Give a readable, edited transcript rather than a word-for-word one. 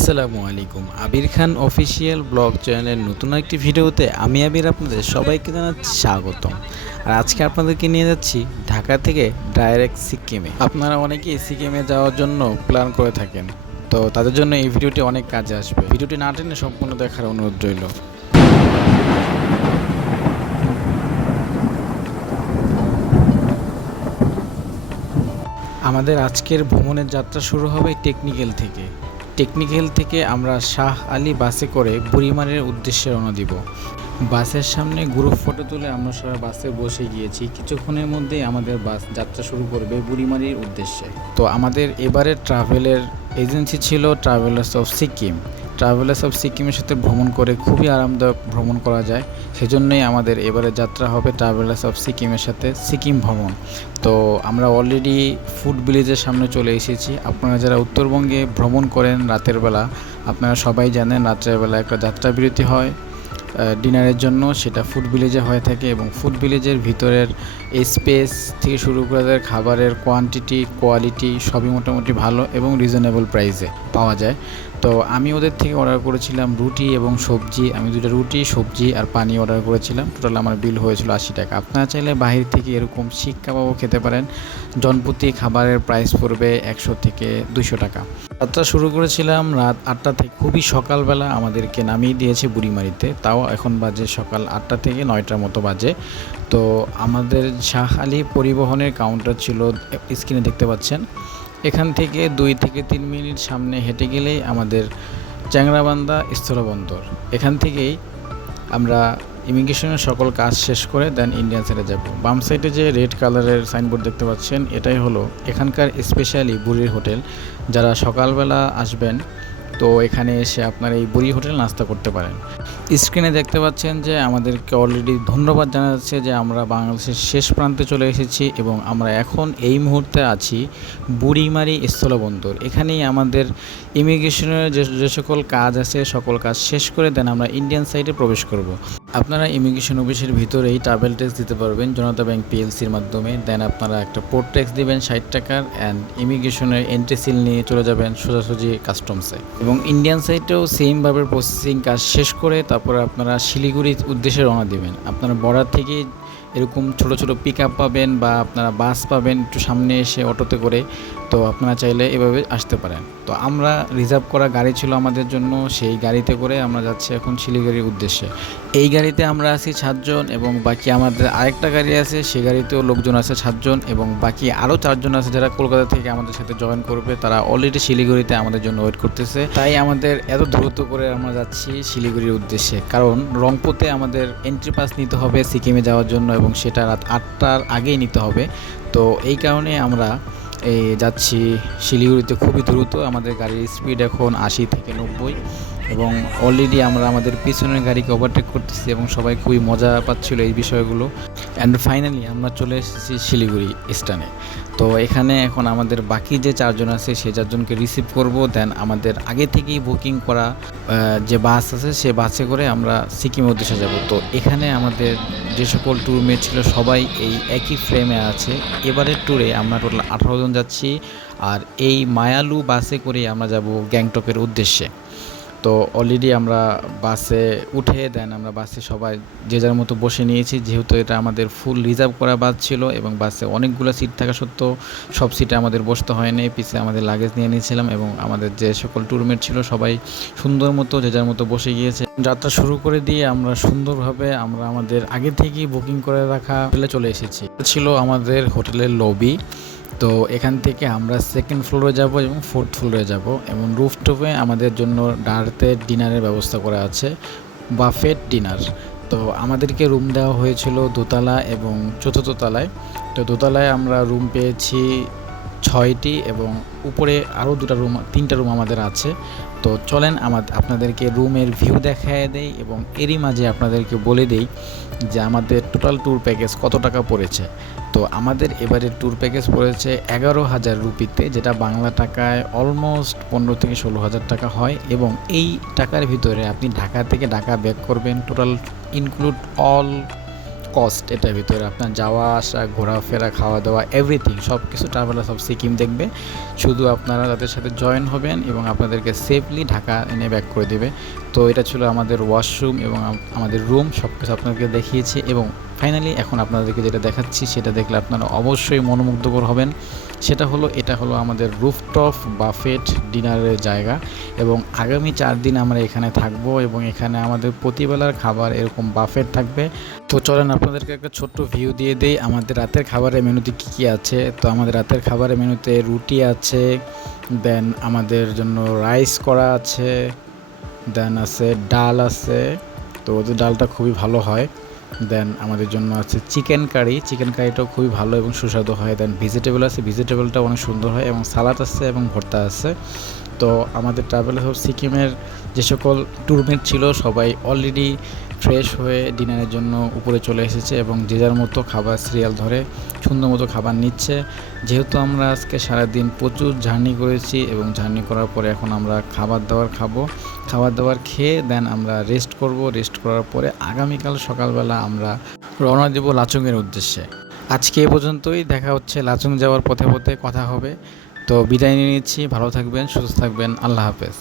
আসসালামু আলাইকুম। আবির খান official blog চ্যানেলের নতুন একটি ভিডিওতে আমি আবির আপনাদের সবাইকে জানাচ্ছি স্বাগতম। আর আজকে আপনাদেরকে নিয়ে যাচ্ছি ঢাকা থেকে ডাইরেক্ট সিকিমে। আপনারা অনেকেই সিকিমে যাওয়ার জন্য প্ল্যান করে থাকেন, তো তাদের জন্য এই ভিডিওটি অনেক কাজে আসবে। ভিডিওটি না টেনে সম্পূর্ণ দেখার অনুরোধ রইল। আমাদের আজকের ভ্রমণের যাত্রা শুরু হবে টেকনিক্যাল থেকে আমরা শাহ আলী বাসে করে বুড়িমারির উদ্দেশ্যে রওনা দিব। বাসের সামনে গ্রুপ ফটো তুলে আমরা সবাই বাসে বসে গিয়েছি। কিছুক্ষণের মধ্যেই আমাদের বাস যাত্রা শুরু করবে বুড়িমারির উদ্দেশ্যে। তো আমাদের এবারের ট্রাভেলের এজেন্সি ছিল ট্রাভেলার্স অফ সিকিমের সাথে ভ্রমণ করে খুবই আরামদায়ক ভ্রমণ করা যায়। সেজন্যই আমাদের এবারে যাত্রা হবে ট্রাভেলার্স অফ সিকিমের সাথে সিকিম ভ্রমণ। তো আমরা অলরেডি ফুড ভিলেজের সামনে চলে এসেছি। আপনারা যারা উত্তরবঙ্গে ভ্রমণ করেন রাতের বেলা, আপনারা সবাই জানেন রাতের বেলা একটা যাত্রা বিরতি হয় ডিনারের জন্য, সেটা ফুড ভিলেজে হয়ে থাকে। এবং ফুড ভিলেজের ভিতরের স্পেস থেকে শুরু করে খাবারের কোয়ালিটি সবই মোটামুটি ভালো এবং রিজনেবল প্রাইসে পাওয়া যায়। তো আমি ওদের থেকে অর্ডার করেছিলাম রুটি এবং সবজি। আমি 2টা রুটি, সবজি আর পানি অর্ডার করেছিলাম। টোটাল আমার বিল হয়েছিল 80 টাকা। আপনারা চাইলে বাহির থেকে এরকম শিক কাবাবও খেতে পারেন। জনপ্রতি খাবারের প্রাইস পড়বে 100 থেকে 200 টাকা। যাত্রা শুরু করেছিলাম রাত 8টা থেকে। খুবই সকালবেলা আমাদেরকে নামিয়ে দিয়েছে বুড়িমারিতে, তাও এখন বাজে সকাল 8টা থেকে 9টার মতো বাজে। তো আমাদের শাহ আলী পরিবহনের কাউন্টার ছিল, স্ক্রিনে দেখতে পাচ্ছেন। এখান থেকে 2 থেকে 3 মিনিট সামনে হেঁটে গেলেই আমাদের চ্যাংরাবান্ধা স্থলবন্দর। এখান থেকেই আমরা ইমিগ্রেশনের সকল কাজ শেষ করে দেন ইন্ডিয়ান সাইডে যাব। বাম সাইডে যে রেড কালারের সাইনবোর্ড দেখতে পাচ্ছেন, এটাই হলো এখানকার স্পেশালি বুড়ির হোটেল। যারা সকালবেলা আসবেন তো এখানে এসে আপনারা এই বুড়ি হোটেল নাস্তা করতে পারেন। স্ক্রিনে দেখতে পাচ্ছেন যে আমাদেরকে অলরেডি ধন্যবাদ জানা যাচ্ছে যে আমরা বাংলাদেশের শেষ প্রান্তে চলে এসেছি এবং আমরা এখন এই মুহূর্তে আছি বুড়িমারি স্থলবন্দর। এখানেই আমাদের ইমিগ্রেশনের যে সকল কাজ আছে সকল কাজ শেষ করে দেন আমরা ইন্ডিয়ান সাইডে প্রবেশ করব। আপনারা ইমিগ্রেশন অফিসের ভিতরেই ট্রাভেল ট্যাক্স দিতে পারবেন জনতা ব্যাংক পিএলসির মাধ্যমে। দেন আপনারা একটা পোর্ট ট্যাক্স দিবেন 60 টাকার, অ্যান্ড ইমিগ্রেশনের এন্ট্রি সিল নিয়ে চলে যাবেন সোজাসুজি কাস্টমসে। এবং ইন্ডিয়ান সাইডেও সেমভাবে প্রসেসিং কাজ শেষ করে তারপরে আপনারা শিলিগুড়ির উদ্দেশ্যে রওনা দেবেন। আপনারা বর্ডার থেকে এরকম ছোট ছোট পিক আপ পাবেন বা আপনারা বাস পাবেন একটু সামনে এসে অটোতে করে। তো আপনারা চাইলে এভাবে আসতে পারেন। তো আমরা রিজার্ভ করা গাড়ি ছিল আমাদের জন্য, সেই গাড়িতে করে আমরা যাচ্ছি এখন শিলিগুড়ির উদ্দেশ্যে। এই গাড়িতে আমরা আছি 7 জন এবং বাকি আমাদের আরেকটা গাড়ি আছে, সেই গাড়িতেও লোকজন আছে 7 জন এবং বাকি আরও 4 জন আছে যারা কলকাতা থেকে আমাদের সাথে জয়েন করবে। তারা অলরেডি শিলিগুড়িতে আমাদের জন্য ওয়েট করতেছে। তাই আমাদের এত দ্রুত করে আমরা যাচ্ছি শিলিগুড়ির উদ্দেশ্যে, কারণ রংপুরে আমাদের এন্ট্রি পাস নিতে হবে সিকিমে যাওয়ার জন্য এবং সেটা রাত 8টার আগেই নিতে হবে। তো এই কারণে আমরা যাচ্ছি শিলিগুড়িতে খুবই দ্রুত। আমাদের গাড়ির স্পিড এখন 80 থেকে 90 এবং অলরেডি আমরা আমাদের পিছনের গাড়িকে ওভারটেক করতেছি এবং সবাই খুবই মজা পাচ্ছিল এই বিষয়গুলো। অ্যান্ড ফাইনালি আমরা চলে এসেছি শিলিগুড়ি স্টেশনে। তো এখানে এখন আমাদের বাকি যে 4 জন আছে সেই 4 জনকে রিসিভ করব। দেন আমাদের আগে থেকেই বুকিং করা যে বাস আছে সে বাসে করে আমরা সিকিমের উদ্দেশ্যে যাব। তো এখানে আমাদের যে সকল ট্যুরমেট ছিল সবাই এই একই ফ্রেমে আছে। এবারের ট্যুরে আমরা টোটাল 18 জন যাচ্ছি, আর এই মায়ালু বাসে করে আমরা যাব গ্যাংটকের উদ্দেশ্যে। তো অলরেডি আমরা বাসে উঠে দেন আমরা বাসে সবাই যে যার মতো বসে নিয়েছি, যেহেতু এটা আমাদের ফুল রিজার্ভ করা বাস ছিল এবং বাসে অনেকগুলো সিট থাকা সত্ত্বেও সব সিটে আমাদের বসতে হয়নি। পিছে আমাদের লাগেজ নিয়ে নিয়েছিলাম এবং আমাদের যে সকল ট্যুরমেট ছিল সবাই সুন্দর মতো যে যার মতো বসে গিয়েছে। যাত্রা শুরু করে দিয়ে আমরা সুন্দরভাবে আমরা আমাদের আগে থেকেই বুকিং করে রাখা হোটেলে চলে এসেছি। ছিল আমাদের হোটেলের লবি। তো এখান থেকে আমরা 2nd ফ্লোরে যাব এবং 4th ফ্লোরে যাব এবং রুফটপে আমাদের জন্য রাতে ডিনারের ব্যবস্থা করা আছে, বাফেট ডিনার। তো আমাদেরকে রুম দেওয়া হয়েছিল দোতলা এবং 4th তলায়। তো দোতলায় আমরা রুম পেয়েছি 6টি এবং উপরে আরও 3টা রুম আমাদের আছে। তো চলেন আপনাদেরকে রুমের ভিউ দেখায় দেই এবং এরই মাঝে আপনাদেরকে বলে দেই যে আমাদের টোটাল ট্যুর প্যাকেজ কত টাকা পড়েছে। তো আমাদের এবারের ট্যুর প্যাকেজ পড়েছে 11,000 রুপিতে, যেটা বাংলা টাকায় অলমোস্ট 15 থেকে 16,000 টাকা হয়। এবং এই টাকার ভিতরে আপনি ঢাকা থেকে ঢাকা ব্যাক করবেন, টোটাল ইনক্লুড কস্ট এটার ভিতরে আপনার যাওয়া আসা, ঘোরাফেরা, খাওয়া দাওয়া, এভরিথিং সব কিছু ট্রাভেলার্স অফ সিকিম দেখবে। শুধু আপনারা তাদের সাথে জয়েন হবেন এবং আপনাদেরকে সেফলি ঢাকা এনে ব্যাক করে দেবে। তো এটা ছিল আমাদের ওয়াশরুম এবং আমাদের রুম, সব কিছু আপনাদেরকে দেখিয়েছি এবং ফাইনালি এখন আপনাদেরকে যেটা দেখাচ্ছি সেটা দেখলে আপনারা অবশ্যই মনোমুগ্ধকর হবেন। এটা হলো আমাদের রুফটপ বাফেট ডিনারের জায়গা এবং আগামী 4 দিন আমরা এখানে থাকবো এবং এখানে আমাদের প্রতিবেলার খাবার এরকম বাফেট থাকবে। তো চলেন আপনাদেরকে একটা ছোট্ট ভিউ দিয়ে দেই আমাদের রাতের খাবারের মেনুতে কী কী আছে। তো আমাদের রাতের খাবারের মেনুতে রুটি আছে, দেন আমাদের জন্য রাইস করা আছে, দেন আছে ডাল আছে, তো ওদের ডালটা খুবই ভালো হয়। দেন আমাদের জন্য আছে চিকেন কারিটাও খুবই ভালো এবং সুস্বাদু হয়। দেন ভেজিটেবল আছে, ভেজিটেবলটা অনেক সুন্দর হয় এবং সালাদ আছে এবং ভর্তা আছে। তো আমাদের ট্রাভেলার্স অফ সিকিমের যে সকল ট্যুরমেট ছিল সবাই অলরেডি ফ্রেশ হয়ে ডিনারের জন্য উপরে চলে এসেছে এবং যে যার মতো খাবার সিরিয়াল ধরে সুন্দর মতো খাবার নিচ্ছে। যেহেতু আমরা আজকে সারাদিন প্রচুর জার্নি করেছি এবং জার্নি করার পরে এখন আমরা খাবার দাবার খেয়ে দেন আমরা রেস্ট করার পরে আগামীকাল সকালবেলা আমরা রওনা দেব লাচুংয়ের উদ্দেশ্যে। আজকে এ পর্যন্তই, দেখা হচ্ছে লাচুং যাওয়ার পথে কথা হবে। তো বিদায় নিয়ে নিচ্ছি, ভালো থাকবেন, সুস্থ থাকবেন, আল্লাহ হাফেজ।